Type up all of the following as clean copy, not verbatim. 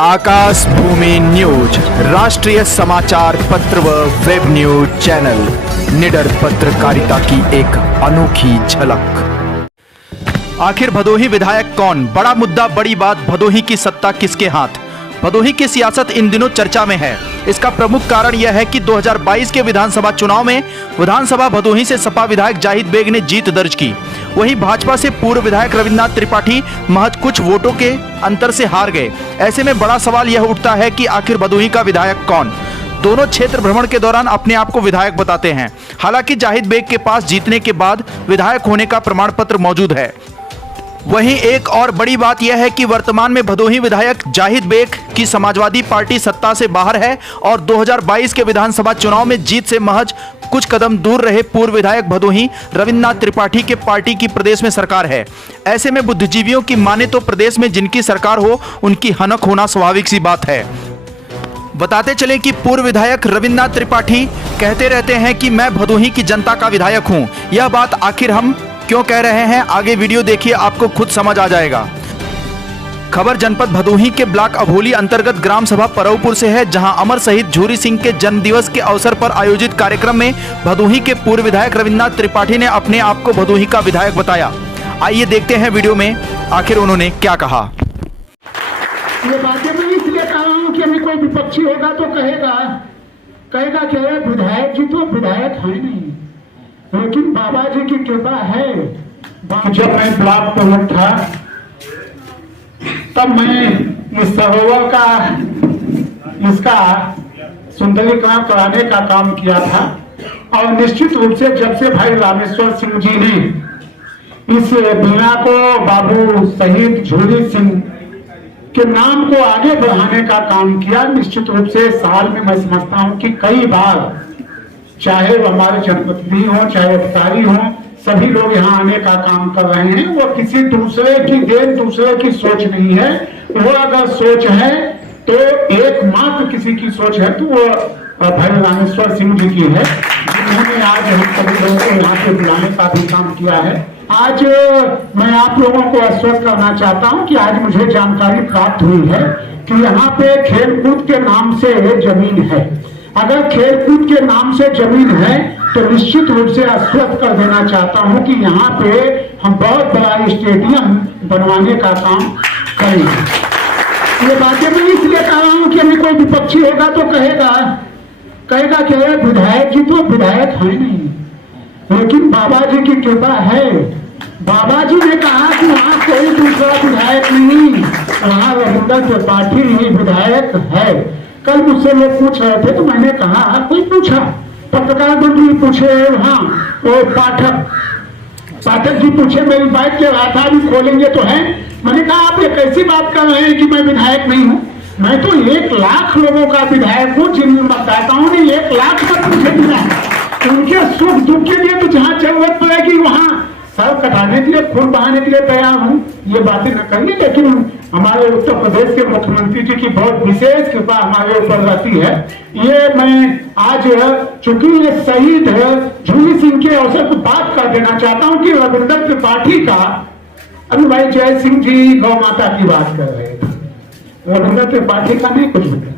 आकाश भूमि news राष्ट्रीय समाचार पत्र व वेब न्यूज चैनल निडर पत्रकारिता की एक अनोखी झलक। आखिर भदोही विधायक कौन? बड़ा मुद्दा, बड़ी बात, भदोही की सत्ता किसके हाथ? भदोही की सियासत इन दिनों चर्चा में है। इसका प्रमुख कारण यह है कि 2022 के विधानसभा चुनाव में विधानसभा भदोही से सपा विधायक जाहिद बेग ने जीत दर्ज की। वहीं भाजपा से पूर्व विधायक रविन्द्रनाथ त्रिपाठी महज कुछ वोटों के अंतर से हार गए। ऐसे में बड़ा सवाल यह उठता है कि आखिर भदोही का विधायक कौन? दोनों क्षेत्र भ्रमण के दौरान अपने आप को विधायक बताते हैं। हालांकि जाहिद बेग के पास जीतने के बाद विधायक होने का प्रमाण पत्र मौजूद है। वहीं एक और बड़ी बात यह है कि वर्तमान में भदोही विधायक जाहिद बेग की समाजवादी पार्टी सत्ता से बाहर है और 2022 के विधानसभा चुनाव में जीत से महज कुछ कदम दूर रहे पूर्व विधायक भदोही रविन्द्रनाथ त्रिपाठी के पार्टी की प्रदेश में सरकार है। ऐसे में बुद्धिजीवियों की माने तो प्रदेश में जिनकी सरकार हो उनकी हनक होना स्वाभाविक सी बात है। बताते चलें कि पूर्व विधायक रविन्द्रनाथ त्रिपाठी कहते रहते हैं कि मैं भदोही की जनता का विधायक हूं। यह बात आखिर हम क्यों कह रहे हैं, आगे वीडियो देखिए, आपको खुद समझ आ जाएगा। खबर जनपद भदोही के ब्लॉक अभोली अंतर्गत ग्राम सभा परवपुर से है, जहां अमर शहीद झूरी सिंह के जन्म दिवस के अवसर पर आयोजित कार्यक्रम में भदोही के पूर्व विधायक रविन्द्रनाथ त्रिपाठी ने अपने आप को भदोही का विधायक बताया। आइए देखते हैं वीडियो में आखिर उन्होंने क्या कहा। ये बातें मैं इसलिए कह रहा हूँ कि अभी कोई विपक्षी होगा तो कहेगा कि विधायक जी तो विधायक है नहीं, लेकिन बाबा जी की कृपा है। जब मैं ब्लॉक प्रमुख था तब मैं इस सरोवर का इसका सुंदरीकरण कराने का काम किया था और निश्चित रूप से जब से भाई रामेश्वर सिंह जी ने इस बीना को बाबू शहीद झूरी सिंह के नाम को आगे बढ़ाने का काम किया, निश्चित रूप से साल में मैं समझता हूं कि कई बार चाहे वो हमारे जनप्रतिनिधि हो चाहे अधिकारी हो, सभी लोग यहाँ आने का काम कर रहे हैं। वो किसी दूसरे की देन, दूसरे की सोच नहीं है। वो अगर सोच है तो एकमात्र किसी की सोच है तो वो भाई रामेश्वर सिंह जी की है, जिन्होंने आज हम सभी लोगों को यहाँ पे बुलाने का भी काम किया है। आज मैं आप लोगों को आश्वस्त करना चाहता हूँ कि आज मुझे जानकारी प्राप्त हुई है कि यहाँ पे खेलकूद के नाम से जमीन है। अगर खेलकूद के नाम से जमीन है तो निश्चित रूप से आश्वस्त कर देना चाहता हूं कि यहाँ पे हम बहुत बड़ा स्टेडियम बनवाने का काम करेंगे। ये बातें मैं इसलिए कह रहा हूं कि अभी कोई विपक्षी होगा तो कहेगा कि विधायक जी तो विधायक है नहीं, लेकिन बाबा जी की कृपा है। बाबा जी ने कहा कि वहाँ कोई दूसरा विधायक नहीं, वहाँ रविन्द्रनाथ त्रिपाठी ही विधायक है। कल मुझसे लोग पूछ रहे थे तो मैंने कहा, कोई पूछा, पत्रकार बंधु पूछे, हाँ वो पाठक जी पूछे, मेरी बाइक ले रहा था, अभी खोलेंगे तो है। मैंने कहा आप ये कैसी बात कर रहे हैं कि मैं विधायक नहीं हूँ? मैं तो 1 लाख लोगों का विधायक हूँ, जिन मतदाताओं ने 1 लाख का मुझे दिया, उनके सुख दुख के लिए तो जहाँ जरूरत पड़ेगी वहाँ सर कटाने के लिए, खून बहाने के लिए तैयार हूँ। ये बातें न करिए, लेकिन हमारे उत्तर प्रदेश के मुख्यमंत्री जी की बहुत विशेष कृपा हमारे ऊपर रहती है। ये मैं आज चूंकि ये शहीद झूरी सिंह के अवसर पर बात कर देना चाहता हूँ कि रविन्द्रनाथ त्रिपाठी का, अभी भाई जय सिंह जी गौ माता की बात कर रहे थे, रविन्द्रनाथ त्रिपाठी का नहीं कुछ भी।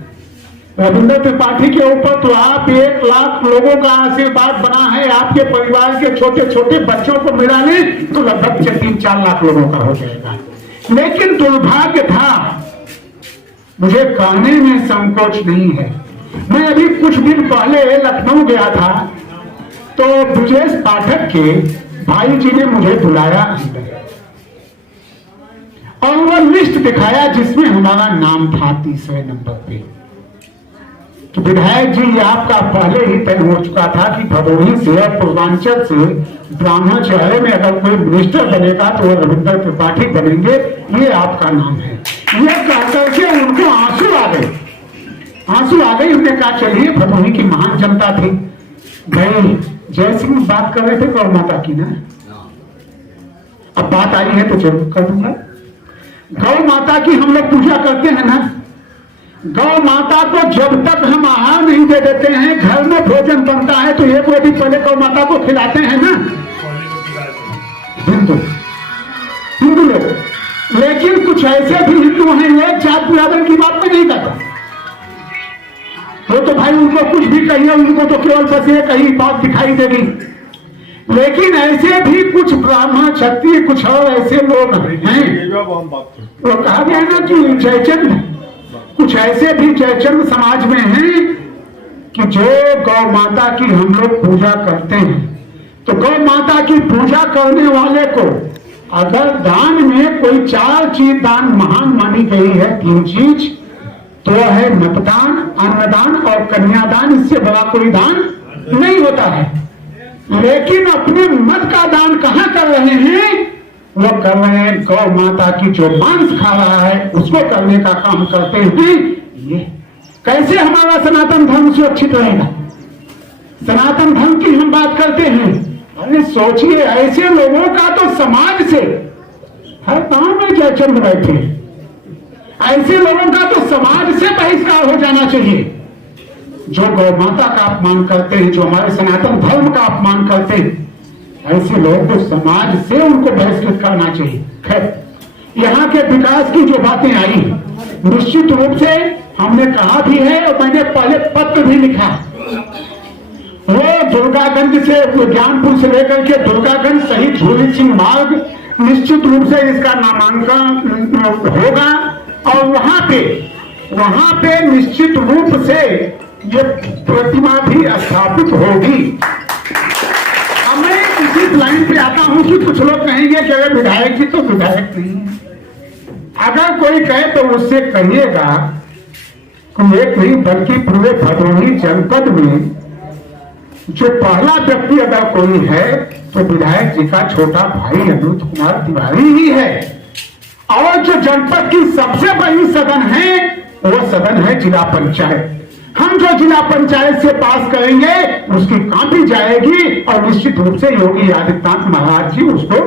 रविन्द्रनाथ त्रिपाठी के ऊपर तो आप 1 लाख लोगों का आशीर्वाद बना है, आपके परिवार के छोटे छोटे बच्चों को मिला ले तो लगभग 3-4 लाख लोगों का हो जाएगा। लेकिन दुर्भाग्य था, मुझे कहने में संकोच नहीं है, मैं अभी कुछ दिन पहले लखनऊ गया था तो ब्रजेश पाठक के भाई जी ने मुझे बुलाया और वो लिस्ट दिखाया जिसमें हमारा नाम था 3रे नंबर पे। तो विधायक जी आपका पहले ही तय हो चुका था कि भदोही से और पूर्वांचल से ब्राह्मण चेहरे में अगर कोई मिनिस्टर बनेगा तो वो रविन्द्रनाथ त्रिपाठी बनेंगे, ये आपका नाम है। ये कहकर के उनको आंसू आ गए। उन्होंने कहा चलिए, भदोही की महान जनता थी, गए। जय सिंह बात कर रहे थे गौ माता की ना, अब बात आई है तो जरूर कर दूंगा। गौ माता की हम लोग पूजा करते हैं ना, गौ माता को जब तक हम आहार नहीं दे देते हैं, घर में भोजन बनता है तो 1 रोटी पहले गौ माता को खिलाते हैं ना, हिंदू लोग। लेकिन कुछ ऐसे भी हिंदू हैं, एक जात बिरादर की बात में नहीं करता। वो तो भाई उनको कुछ भी कहिए, उनको तो केवल बस ये कहीं बात दिखाई देगी। लेकिन ऐसे भी कुछ ब्राह्मण, क्षत्रिय, कुछ और ऐसे लोग हैं, वो कहा गया ना कि जयचंद, कुछ ऐसे भी जयचंद समाज में हैं कि जो गौ माता की हम लोग पूजा करते हैं। तो गौ माता की पूजा करने वाले को अगर दान में कोई 4 चीज दान महान मानी गई है, 3 चीज, तो है मतदान, अन्नदान और कन्यादान। इससे बड़ा कोई दान नहीं होता है। लेकिन अपने मत का दान कहां कर रहे हैं? वो कर रहे हैं गौ माता की जो मांस खा रहा है उसको करने का काम करते हैं। ये कैसे हमारा सनातन धर्म सुरक्षित रहेगा? सनातन धर्म की हम बात करते हैं, अरे सोचिए, ऐसे लोगों का तो समाज से हर गांव में जयचंद बैठे, ऐसे लोगों का तो समाज से बहिष्कार हो जाना चाहिए। जो गौ माता का अपमान करते हैं, जो हमारे सनातन धर्म का अपमान करते हैं, ऐसे लोगों को समाज से उनको बहिष्कृत करना चाहिए। खैर, यहाँ के विकास की जो बातें आई, निश्चित रूप से हमने कहा भी है और मैंने पहले पत्र भी लिखा। वो दुर्गागंज से, ज्ञानपुर से लेकर के दुर्गागंज शहीद झूली सिंह मार्ग, निश्चित रूप से इसका नामांकन होगा और वहां पे निश्चित रूप से ये प्रतिमा भी स्थापित होगी। अब मैं इसी लाइन पे आता हूं कि कुछ लोग कहेंगे कि अगर विधायक जी तो विधायक नहीं है। अगर कोई कहे तो उससे कहिएगा कि एक नहीं बल्कि पूरे भदोही जनपद में जो पहला व्यक्ति अगर कोई है तो विधायक जी का छोटा भाई अनूप कुमार तिवारी ही है। और जो जनपद की सबसे बड़ी सदन है वो सदन है जिला पंचायत। हम जो जिला पंचायत से पास करेंगे उसकी कॉपी जाएगी और निश्चित रूप से योगी आदित्यनाथ महाराज जी उसको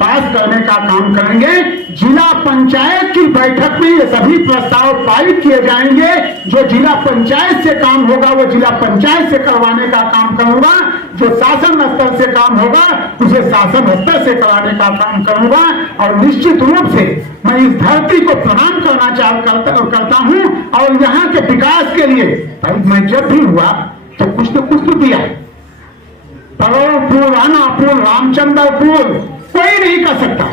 पास करने का काम करेंगे। जिला पंचायत की बैठक में ये सभी प्रस्ताव पारित किए जाएंगे। जो जिला पंचायत से काम होगा वो जिला पंचायत से करवाने का काम करूंगा, जो शासन स्तर से काम होगा उसे शासन स्तर से कराने का काम करूंगा। और निश्चित रूप से मैं इस धरती को प्रणाम करता हूं और यहाँ के विकास के लिए मैं जब भी हुआ तो कुछ तो दिया। परोपुर, रानापुर, रामचंद्रपुर कोई नहीं कर सकता।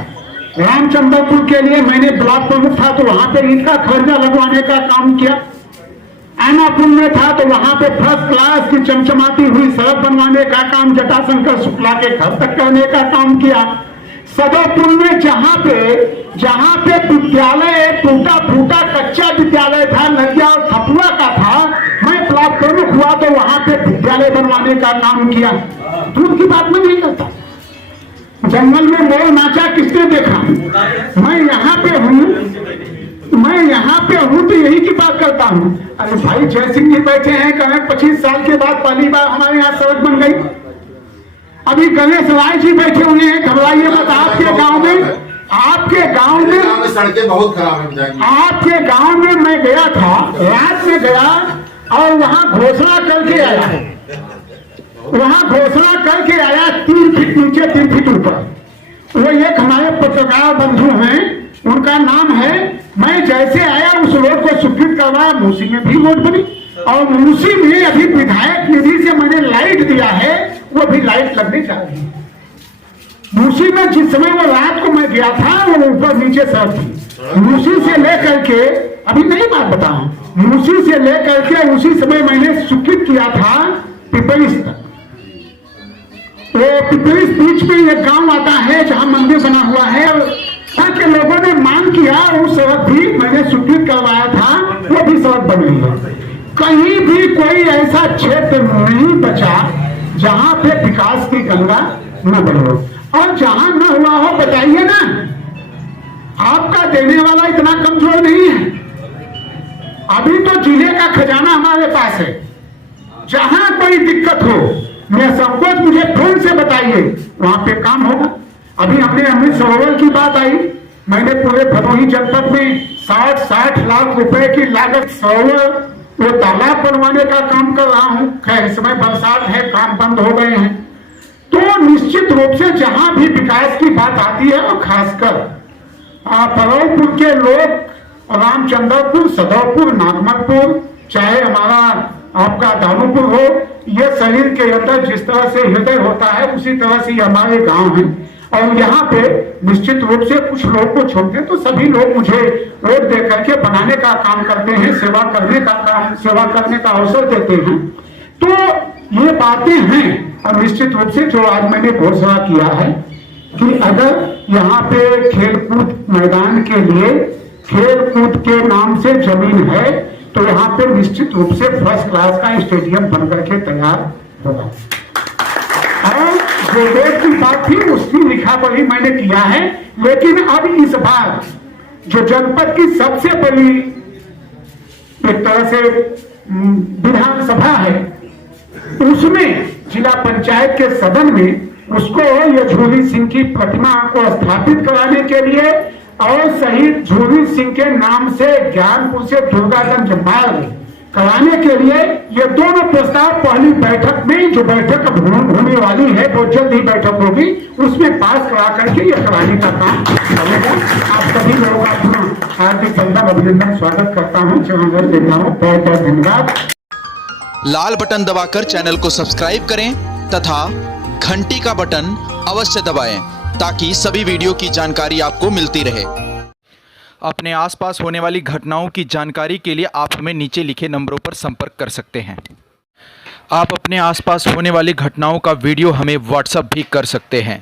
रामचंद्रपुर के लिए मैंने ब्लॉक प्रमुख था तो वहां पे ईंट का खर्चा लगवाने का काम किया। आनापुर में था तो वहां पे फर्स्ट क्लास की चमचमाती हुई सड़क बनवाने का काम जटाशंकर शुक्ला के घर तक करने का काम किया। सदरपुर में जहां पे विद्यालय टूटा फूटा कच्चा विद्यालय था, नदिया और थपुआ का था, मैं ब्लॉक प्रमुख हुआ तो वहां पे विद्यालय बनवाने का काम किया। दूध की बात में नहीं करता। जंगल में मोर नाचा किसने देखा? मैं यहाँ पे हूँ तो यही की बात करता हूँ। अरे भाई जय सिंह जी बैठे हैं, कहें 25 साल के बाद पहली बार हमारे यहाँ सड़क बन गई। अभी गणेश राय जी बैठे हुए हैं, घबराइए मत। आपके गांव में सड़कें बहुत खराब है। आपके गांव में मैं गया था, रात में गया और वहां घोषणा करके आया। 3 फीट नीचे 3 फीट ऊपर। वो एक हमारे पत्रकार बंधु हैं, उनका नाम है। मैं जैसे आया उस रोड को स्वीकृत करवाया, मूसी में भी रोड बनी और मूसी में अभी विधायक निधि से मैंने लाइट दिया है, वो भी लाइट लगने जा रही है। मूसी में जिस समय वो रात को मैं गया था वो ऊपर नीचे सड़क थी। मूसी से लेकर के, अभी नहीं बात बताऊं, मूसी से लेकर के उसी समय मैंने स्वीकृत किया था पिपलिस तक। वो पिपलिस बीच में एक गांव आता है जहां मंदिर बना हुआ है, के लोगों ने मांग किया, वो सड़क भी मैंने स्वीकृत करवाया था, वो भी सड़क बन रही है। कहीं भी कोई ऐसा क्षेत्र नहीं बचा जहां पे विकास की गंगा न बही हो। और जहां न हुआ हो बताइए ना, आपका देने वाला इतना कमजोर नहीं है। अभी तो जिले का खजाना हमारे पास है। जहां कोई दिक्कत हो मैं संकोच मुझे फोन से बताइए, वहां पे काम होगा। अभी हमने अमृत सरोवर की बात आई, मैंने पूरे भदोही जनपद में 60 लाख रुपए की लागत सरोवर वो तालाब बनवाने का काम कर रहा हूं। खैर इस समय बरसात है, काम बंद हो गए हैं। तो निश्चित रूप से जहां भी विकास की बात आती है और खासकर परौपुर के लोग रामचंद्रपुर, सदौपुर, नागमतपुर, चाहे हमारा आपका दानोपुर हो, ये शरीर के अंदर जिस तरह से हृदय होता है उसी तरह से हमारे गांव हैं। और यहाँ पे निश्चित रूप से कुछ लोग को छोड़ते तो सभी लोग मुझे वोट दे करके बनाने का काम करते हैं, सेवा करने का अवसर देते हैं। तो ये बातें हैं और निश्चित रूप से जो आज मैंने घोषणा किया है कि अगर यहाँ पे खेलकूद मैदान के लिए खेलकूद के नाम से जमीन है तो यहाँ पे निश्चित रूप से फर्स्ट क्लास का स्टेडियम बनकर के तैयार होगा। और जो डेट की बात थी उसकी लिखा पढ़ी मैंने किया है, लेकिन अब इस बार जो जनपद की सबसे बड़ी एक तरह से विधानसभा है उसमें जिला पंचायत के सदन में उसको झूली सिंह की प्रतिमा को स्थापित कराने के लिए और शहीद झूली सिंह के नाम से ज्ञानपुर से दुर्गागंज मार्ग कराने के लिए ये दोनों प्रस्ताव पहली बैठक में, जो बैठक होने वाली है वो जल्द ही बैठक होगी, उसमें पास करा करके ये कराने का काम करेगा। आप सभी लोगों का अपना हार्दिक अभिनंदन स्वागत करता हूँ। चरण देता हूँ। बहुत बहुत धन्यवाद। लाल बटन दबाकर चैनल को सब्सक्राइब करें तथा घंटी का बटन अवश्य दबाएं ताकि सभी वीडियो की जानकारी आपको मिलती रहे। अपने आसपास होने वाली घटनाओं की जानकारी के लिए आप हमें नीचे लिखे नंबरों पर संपर्क कर सकते हैं। आप अपने आसपास होने वाली घटनाओं का वीडियो हमें व्हाट्सएप भी कर सकते हैं।